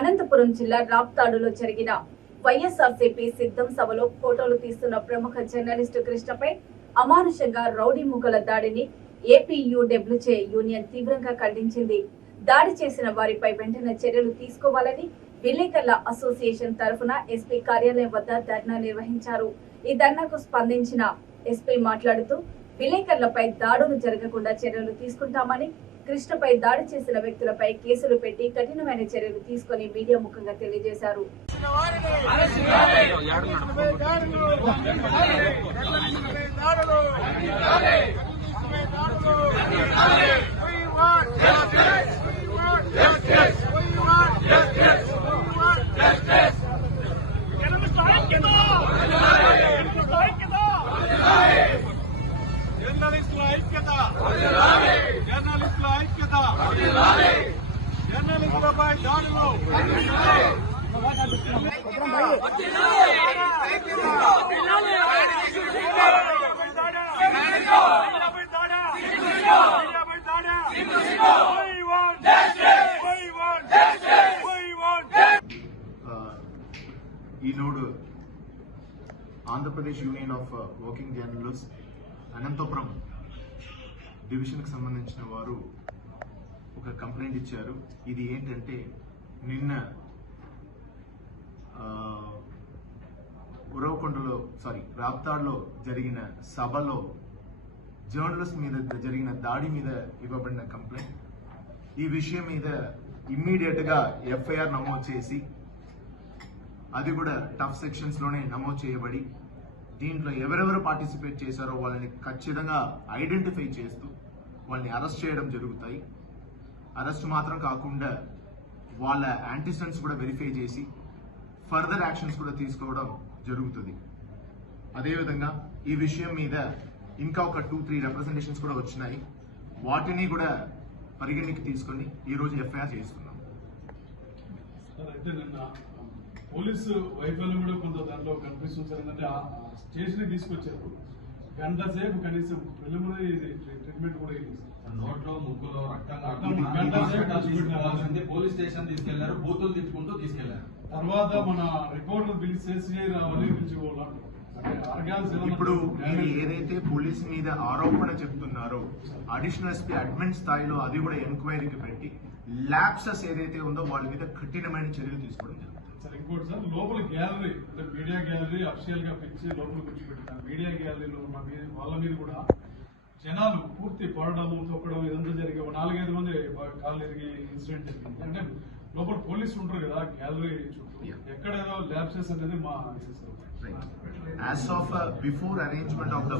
అనంతపురం జిల్లా రాప్తాడులో జరిగిన వైఎస్ఆర్సీపీ సిద్ధం సభలో ఫోటోలు తీస్తున్న ప్రముఖ జర్నలిస్టు కృష్ణపై అమానుషంగా రౌడీ మూకల దాడిని ఏపీయూడబ్ల్యూజే యూనియన్ తీవ్రంగా ఖండించింది. దాడి చేసిన వారిపై వెంటనే చర్యలు తీసుకోవాలని విలేకరుల అసోసియేషన్ తరఫున ఎస్పీ కార్యాలయం వద్ద ధర్నా నిర్వహించారు. ఈ ధర్నాకు స్పందించిన ఎస్పీ మాట్లాడుతూ విలేకరులపై దాడులు జరగకుండా చర్యలు తీసుకుంటామని, కృష్ణపై దాడి చేసిన వ్యక్తులపై కేసులు పెట్టి కఠినమైన చర్యలు తీసుకుని మీడియా ముఖంగా తెలియజేశారు. జర్నలిస్టులపై దాడులు Eenadu Andhra Pradesh Union of Working Journalist Anantapur డివిజన్కి సంబంధించిన వారు ఒక కంప్లైంట్ ఇచ్చారు. ఇది ఏంటంటే నిన్న రాప్తాడ్లో జరిగిన సభలో జర్నలిస్ట్ మీద జరిగిన దాడి మీద ఇవ్వబడిన కంప్లైంట్. ఈ విషయం మీద ఇమ్మీడియట్ గా ఎఫ్ఐఆర్ నమోదు చేసి, అది కూడా టఫ్ సెక్షన్స్ లోనే నమోదు చేయబడి, దీంట్లో ఎవరెవరు పార్టిసిపేట్ చేశారో వాళ్ళని ఖచ్చితంగా ఐడెంటిఫై చేస్తూ వాళ్ళని అరెస్ట్ చేయడం జరుగుతాయి. అరెస్ట్ మాత్రం కాకుండా వాళ్ళ యాంటిసిడెంట్స్ కూడా వెరిఫై చేసి ఫర్దర్ యాక్షన్స్ కూడా తీసుకోవడం జరుగుతుంది. అదేవిధంగా ఈ విషయం మీద ఇంకా ఒక 2-3 రిప్రజెంటేషన్స్ కూడా వచ్చినాయి. వాటిని కూడా పరిగణనకి తీసుకొని ఈరోజు ఎఫ్ఐఆర్ చేస్తున్నాం. అయితే నిన్న పోలీసు వైఫల్యం కూడా కొంత దాంట్లో కనిపిస్తుంది సార్. ఏంటంటే స్టేషన్ తీసుకొచ్చారు, గంట సేపు కనీసం ప్రిలిమినరీ ట్రీట్మెంట్ కూడా నోట్లో ముక్కులో పోలీస్ స్టేషన్ తీసుకెళ్లారు, బూతులు తెచ్చుకుంటూ తీసుకెళ్లారు. తర్వాత మన రిపోర్టర్ పిలిచేసి ఇప్పుడు మీరు ఏదైతే పోలీస్ మీద ఆరోపణ చెప్తున్నారో, అడిషనల్ ఎస్పీ అడ్మిన్ స్థాయిలో అది కూడా ఎంక్వైరీకి పెట్టి ల్యాప్సెస్ ఏదైతే ఉందో వాళ్ళ మీద కఠినమైన చర్యలు తీసుకోవడం జరుగుతుంది. సార్ ఇంకోటి సార్, లోపల గ్యాలరీ అంటే మీడియా గ్యాలరీ అఫిషియల్ గా పిలిచి లోపల కూర్చోబెట్టారు. మీడియా గ్యాలరీలో వాళ్ళ మీద కూడా జనాలు పూర్తి పడడము, తొక్కడం ఇదంతా జరిగే 4-5 మంది కాళ్ళు ఎరిగి ఇన్సిడెంట్ జరిగింది. అంటే లోపల పోలీసులు ఉంటారు కదా గ్యాలరీ చుట్టూ, ఎక్కడేదో ల్యాబ్సెస్ అనేది మా As of before arrangement of the